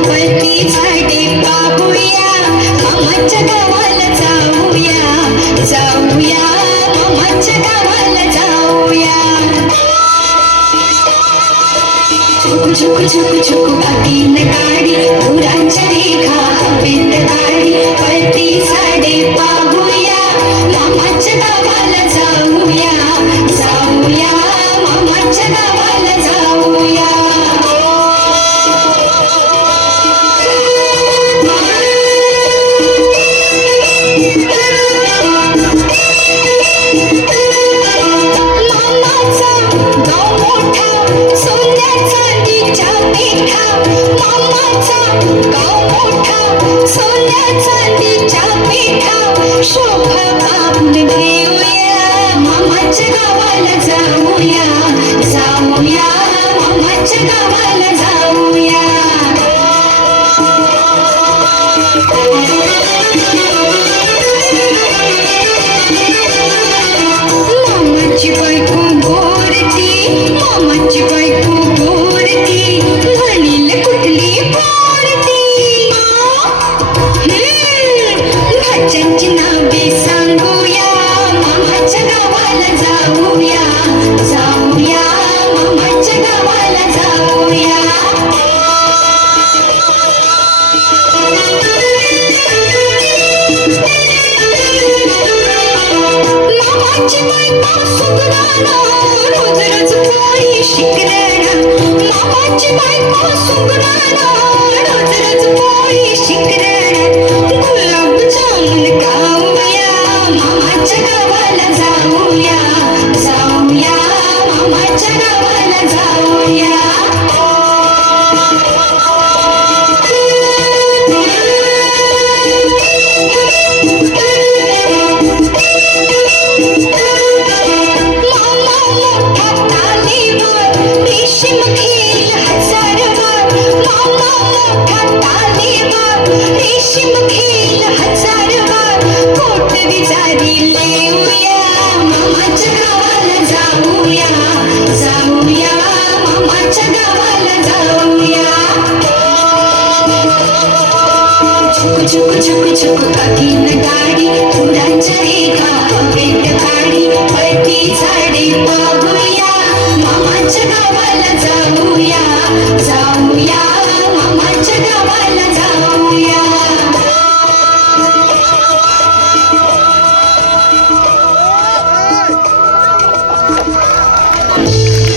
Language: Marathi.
वरती झाडे पाहूया, मामाच्या गावाला जाऊया, जाऊया मामाच्या गावाला जाऊया. झुक झुक झुक झुक बागीन गाडी, फुलांच्या रेखा हवेत गाडी, वरती झाडे पाहूया, मामाच्या गावाला जाऊया, जाऊया मामाच्या गावाला जाऊया. मामाचा गाव मोठा, सोन्या चांदीच्या पेठा, मामाचा गाव मोठा, सोन्या चांदीच्या पेठा, शोभा पाहून घेऊया, मामाच्या गावाला जाऊया, जाऊया मामाच्या गावाला जाऊया. मामाची बायको गोरती, मामाची बायको गोरती, म्हणील कुठली गोरती. भाज्यांची नावे सांगूया, मामाच्या गावाला जाऊया, जाऊया मामाच्या गावाला जाऊया. मामाची बायको सुगडाना, रोज रोज पोळी शिकराना, मामाची बायको सुगडाना, रोज रोज पोळी शिकराना, गुलाबजामुन खाऊया, मामाच्या गावाला जाऊया, जाऊया मामाच्या गावाला जाऊया. मामा मोठा तालीवर, रेशीम घेईल हजारवर, मामा मोठा तालीवर, रेशीम घेईल हजारवर, कोटरी जारी लेऊया, मामाच्या गावाला जाऊया, जाऊया मामाच्या गावाला जाऊया. झुक झुक झुक झुक बागीन गाडी, फुलांच्या रेखा हवेत गाडी, वरती झाडे पाहूया, मामाच्या गावाला जाऊया,